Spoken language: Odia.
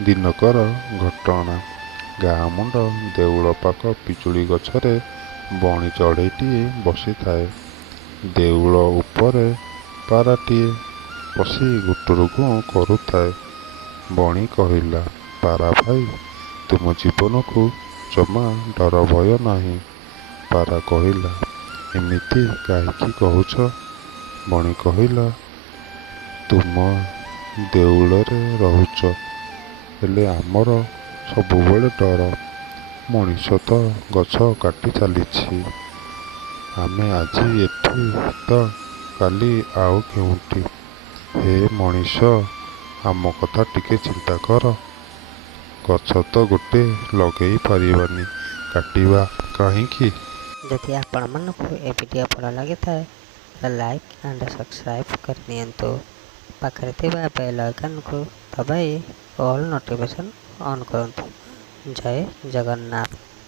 ଦିନକର ଘଟଣା। ଗାଁ ମୁଣ୍ଡ ଦେଉଳ ପାଖ ପିଜୁଳି ଗଛରେ ବଣି ଚଢ଼େଇଟିଏ ବସିଥାଏ। ଦେଉଳ ଉପରେ ପାରାଟିଏ ପଶି ଗୁଟୁରୁକୁ କରୁଥାଏ। ବଣି କହିଲା, ପାରା ଭାଇ, ତୁମ ଜୀବନକୁ ଜମା ଡର ଭୟ ନାହିଁ। ପାରା କହିଲା, ଏମିତି କାହିଁକି କହୁଛ? ବଣି କହିଲା, ତୁମ ଦେଉଳରେ ରହୁଛ, ହେଲେ ଆମର ସବୁବେଳେ ଡର। ମଣିଷ ତ ଗଛ କାଟି ଚାଲିଛି। ଆମେ ଆଜି ଏଠି ତ କାଲି ଆଉ କେଉଁଠି। ହେ ମଣିଷ, ଆମ କଥା ଟିକେ ଚିନ୍ତା କର। ଗଛ ତ ଗୋଟେ ଲଗେଇ ପାରିବାନି, କାଟିବା କାହିଁକି? ଯଦି ଆପଣମାନଙ୍କୁ ଏ ଭିଡ଼ିଓ ଭଲ ଲାଗିଥାଏ ତାହେଲେ ଲାଇକ୍ ଆଣ୍ଡ ସବସ୍କ୍ରାଇବ୍ କରିନିଅନ୍ତୁ। ପାଖରେ ଥିବା ବେଲ୍ ଆଇକନ୍କୁ ଦବାଇ ଅଲ୍ ନୋଟିଫିକେସନ୍ ଅନ୍ କରନ୍ତୁ। ଜୟ ଜଗନ୍ନାଥ।